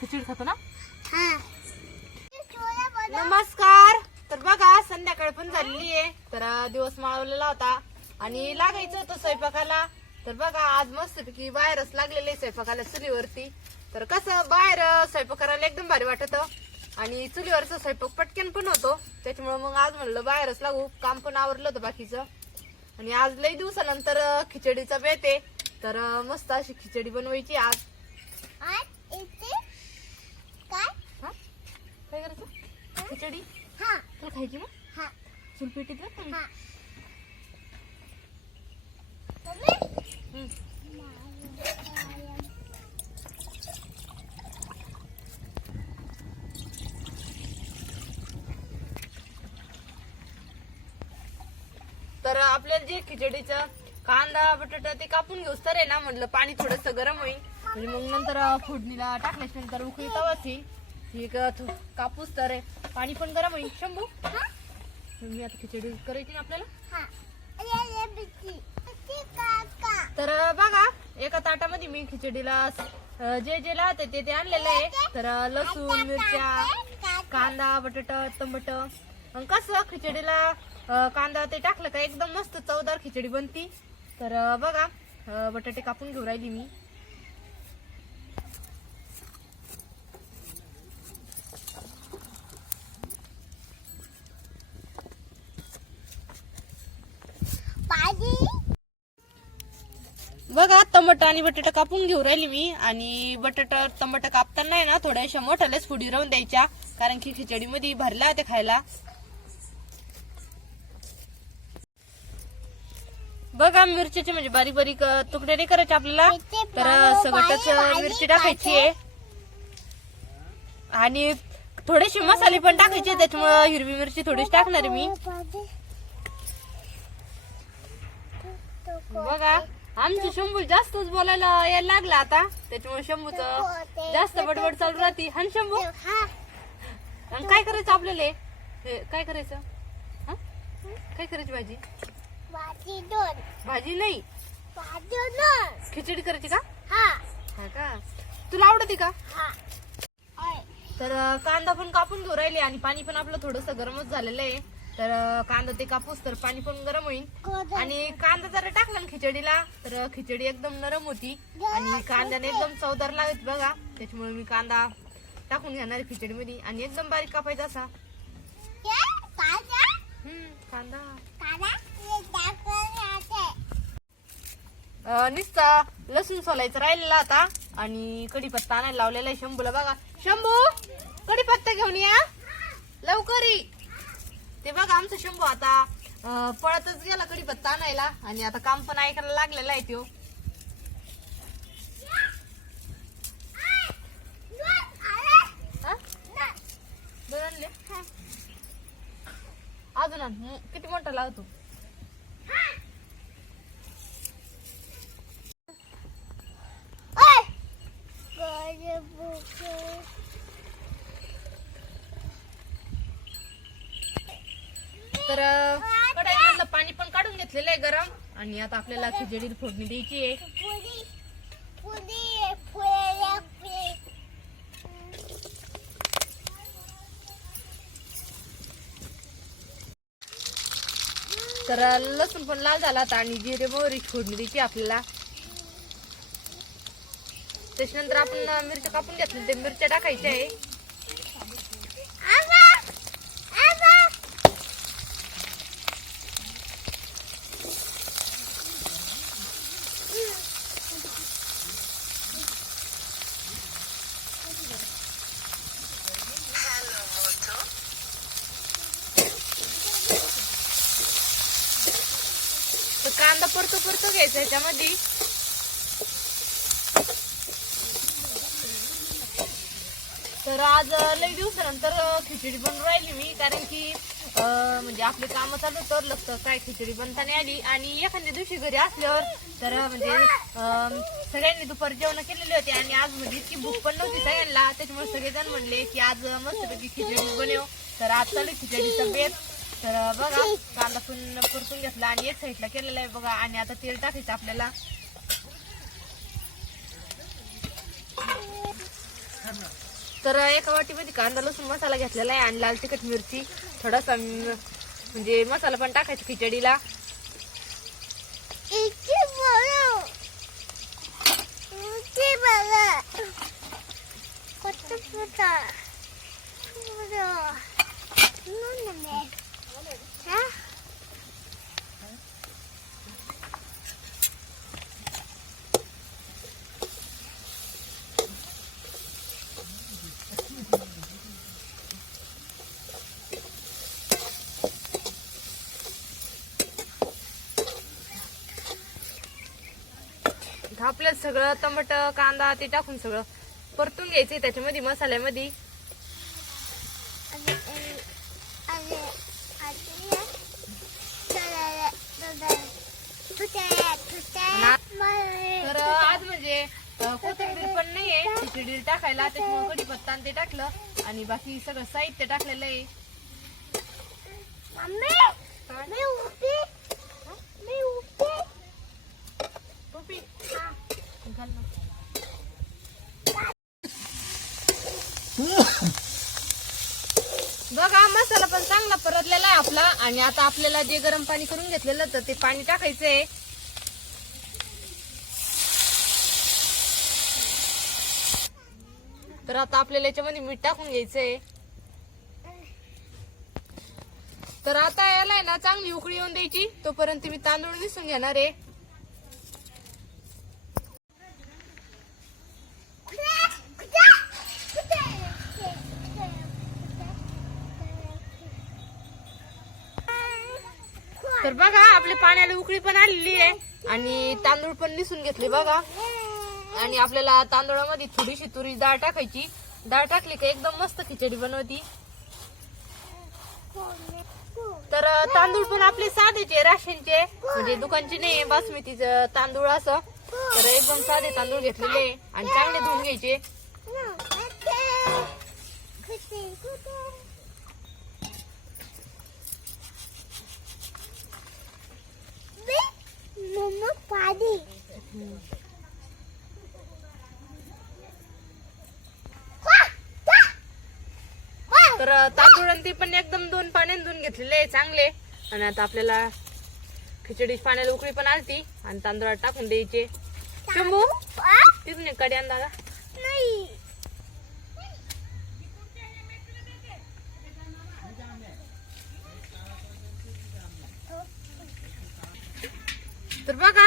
खिचडी खातो ना? नमस्कार. तर बघा संध्याकाळ पण झालेली आहे. तर दिवस माळवलेला होता आणि लागायचं होतं स्वयंपाकाला. तर बघा आज मस्तपैकी बाहेरच लागलेले स्वयंपाकाला चुलीवरती. तर कसं बाहेर स्वयंपाक करायला एकदम भारी वाटत आणि चुलीवरचा स्वयंपाक पटकन पण होतो. त्याच्यामुळे मग आज म्हणलं बाहेरच लागू. काम पण आवरलं होतं बाकीचं. आणि आज लई दिवसानंतर खिचडीचा बेत आहे. तर मस्त अशी खिचडी बनवायची आज इथे काय हा काय करायचं? खिचडी? हा. तुला खायची मग? हा. चुलपेटीत बघ तुम्ही. हा. हम्म. तर आपल्याला जे खिचडीचं कांदा बटाटा ते कापून घेऊस तर आहे ना म्हटलं पाणी थोडस गरम होईल. म्हणजे मग नंतर फोडणीला टाकल्याच्या नंतर उकळी तवाच येईल. ठीक कापूस तर आहे. पाणी पण गरम होईल शंभू? मी आता खिचडी करायची ना आपल्याला? हा. तर बघा एका ताटामध्ये मी खिचडीला जे जे लावते ते ते आणलेलं आहे. तर लसूण मिरच्या कांदा बटाटा टमाट. कसं खिचडीला कांदा ते टाकलं का एकदम मस्त चवदार खिचडी बनती. तर बघा बटाटे कापून घेऊ राहिली मी. बघा टमाटा आणि बटाटा कापून घेऊ राहिली मी. आणि बटाटा टमाटा कापताना आहे ना थोड्याशा मोठ्यालाच फुडी राहून द्यायच्या. कारण की खिचडीमध्ये भरला ते खायला. बघा मिरचीचे म्हणजे बारीक बारीक तुकडे नाही करायचे आपल्याला. तर सगळंच मिरची टाकायची आहे. आणि थोडेसे मसाले पण टाकायचे त्याच्यामुळं हिरवी मिरची थोडीशी टाकणार मी. बघा. आमचं शंभू जास्तच बोलायला यायला लागला आता. त्याच्यामुळे शंभूच जास्त बडबड चालू राहते. हन शंभू? आणि काय करायचं आपल्याला हे? काय करायचं? काय करायची भाजी? भाजी दोन भाजी नाही. खिचडी करायची का? हा का? तुला आवडते का? तर कांदा पण कापून घेऊ राहिले आणि पाणी पण आपलं थोडस गरमच झालेलं आहे. तर कांदा ते कापूस तर पाणी पण गरम होईल. आणि कांदा जरा टाकला ना खिचडीला तर खिचडी एकदम नरम होती. आणि कांद्याने एकदम चवदार लागत बघा. त्याच्यामुळे मी कांदा टाकून घेणार खिचडीमध्ये. आणि एकदम बारीक कापायचा असा. कांदा? नुसता लसूण सोलायचं राहिलेला आता. आणि कढीपत्ता आणायला लावलेला आहे शंभूला. बघा. शंभू कढीपत्ता घेऊन या. लवकर. ते बघा आमचा शंभू आता पळतच गेला कढीपत्ता आणायला आणि आता काम पण ऐकायला लागलेला आहे तो अजून किती मोठा लावतो Okay गोरे बुके तर कढाईमधलं पाणी पण काढून घेतलेलं आहे गरम. आणि आता आपल्याला खिचडी फोडणी द्यायची आहे. तर लसूण पण लाल झाला आता आणि जिरे मोहरी फोडणी द्यायची आपल्याला. त्याच्यानंतर आपण मिरच्या कापून घेतली ते मिरच्या टाकायच्या आहे. कांदा परतो परतो घ्यायचा ह्याच्यामध्ये तर आज लई दिवसानंतर खिचडी बनवून राहिली मी. कारण की म्हणजे आपले काम चालू तर लक्षात काय खिचडी बनताना आली. आणि एखाद्या दिवशी घरी असल्यावर तर म्हणजे अं, सगळ्यांनी दुपारी जेवण केलेले होते. आणि आज म्हणजे इतकी भूक पण नव्हती सगळ्यांना. त्याच्यामुळे सगळेजण म्हणले की आज मस्तपैकी खिचडी बनव. तर आज चालू खिचडीचा बेत. तर बघा कांदा पण परतून घेतला आणि एक साईडला केलेला आहे बघा आणि आता तेल टाकायचं आपल्याला. तर एका वाटीमध्ये कांदा लसूण मसाला घेतलेला आहे आणि लाल तिखट मिरची थोडासा म्हणजे मसाला पण टाकायचा खिचडीला इथे बरं इथे बरं कोणतं पुतं? बरं. म्हणून नाही. हा? आपलं सगळं टमाट कांदा ते टाकून सगळं परतून घ्यायचंय त्याच्यामध्ये मसाल्यामध्ये. तर आज म्हणजे कोथिंबीर पण नाहीये. खिचडी टाकायला त्याच्यामुळे कढीपत्ता आणि ते टाकलं. आणि बाकी सगळं साहित्य टाकलेलं आहे मम्मी मी उभी मी उभी टोपी घाल ना. बघा मसाला पण चांगला परतलेला आहे आपला. आणि आता आपल्याला जे गरम पाणी करून घेतलेलं तर ते पाणी टाकायचंय. तर आता आपल्याला याच्यामध्ये मीठ टाकून घ्यायचंय. तर आता याला आहे ना चांगली उकळी येऊन द्यायची. तोपर्यंत मी तांदूळ दिसून घेणार आहे. तर बघा आपले पाण्याला उकळी पण आलेली आहे. आणि तांदूळ पण निसून घेतले बघा. आणि आपल्याला तांदूळामध्ये थोडीशी तुरी डाळ टाकायची. डाळ टाकली का एकदम मस्त खिचडी बनवती. तर तांदूळ पण आपले साधेचे राशनचे. म्हणजे दुकानचे नाही बासमतीचं तांदूळ असं. तर एकदम साधे तांदूळ घेतलेले आणि चांगले धुवून घ्यायचे. पाणी. तर तांदूळ ते पण एकदम दोन पाण्याने धुवून घेतलेले चांगले. आणि आता आपल्याला खिचडी पाण्याला उकळी पण आलती. आणि तांदूळात टाकून द्यायचे. शंभू तिथून एक कडी आण दादा नाही तर बघा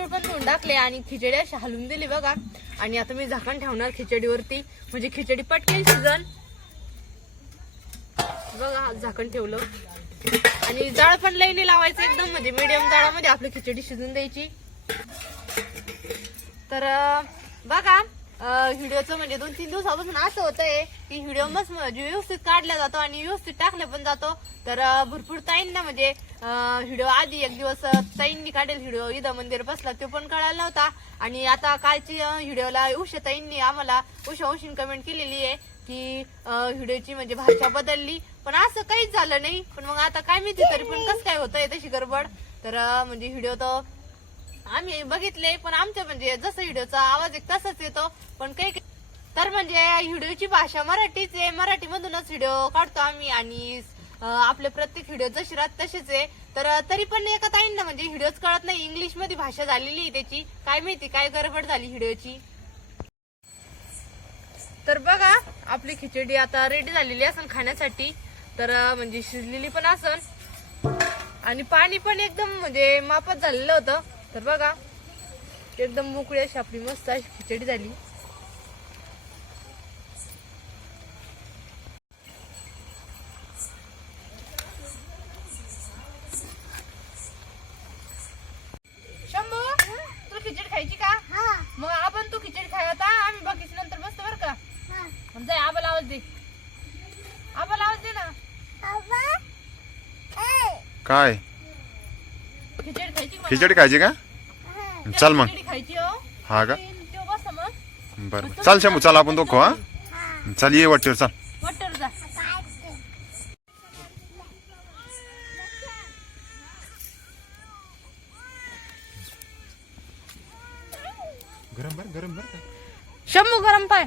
तांदूळ पण धुवून टाकले आणि खिचडी अशी हलवून दिली बघा. आणि आता मी झाकण ठेवणार खिचडीवरती. म्हणजे खिचडी पटकेल शिजन. बघा झाकण ठेवलं. आणि जाळ पण लई लावायचं एकदम म्हणजे मीडियम जाळामध्ये आपली खिचडी शिजून द्यायची. तर बघा व्हिडिओचं म्हणजे दोन तीन दिवसापासून असं होतंय की व्हिडिओ मस्त म्हणजे व्यवस्थित काढला जातो आणि व्यवस्थित टाकला पण जातो. तर भरपूर ताईंना म्हणजे व्हिडिओ आधी एक दिवस ताईंनी काढेल व्हिडिओ इथं मंदिर बसला तो पण कळाला नव्हता. आणि आता कालची व्हिडिओला उषा ताईंनी आम्हाला उषा उशीन कमेंट केलेली आहे की व्हिडिओची म्हणजे भाषा बदलली. पण असं काहीच झालं नाही. पण मग आता काय माहिती तरी पण कसं काय होतंय तशी गडबड. तर म्हणजे व्हिडिओ तर आम्ही बघितले पण आमच्या म्हणजे जसं व्हिडिओचा आवाज एक तसाच येतो. पण काही काही- तर म्हणजे व्हिडिओची भाषा मराठीच आहे. मराठीमधूनच व्हिडिओ काढतो आम्ही आणि आपले प्रत्येक व्हिडिओ जशी राहत तसेच आहे. तर तरी पण एका ताईंना म्हणजे व्हिडिओच कळत नाही. इंग्लिशमध्ये भाषा झालेली आहे त्याची. काय माहिती काय गडबड झाली व्हिडिओची तर बघा आपली खिचडी आता रेडी झालेली असन खाण्यासाठी. तर म्हणजे शिजलेली पण असन. आणि पाणी पण एकदम म्हणजे मापात झालेलं होतं. तर बघा एकदम मोकळी अशी आपली मस्त अशी खिचडी झाली. काय? खिचडी खायची का? चल मग. हो. हा. का? बर बरं. चल शंभू चल आपण दोघं हा? चल ये वाटतं चल. गरम बर गरम बर शंभू गरम पाय.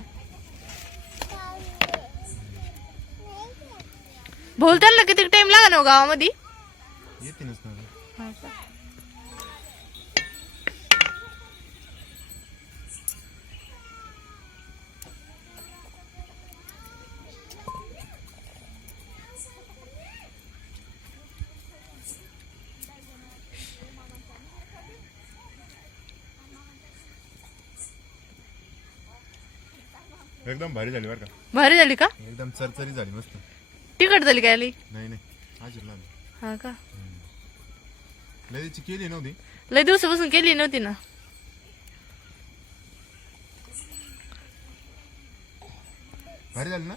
किती टाइम लागेल ना गावामध्ये? येतीलच ना एकदम भारी झाली बरं का. भारी झाली का? एकदम चरचरी झाली मस्त. तिकट झाली काय आली? नाही नाही. आज हा का? लयची केली नव्हती. लय दिवसापासून केली नव्हती ना. भारी झाली ना?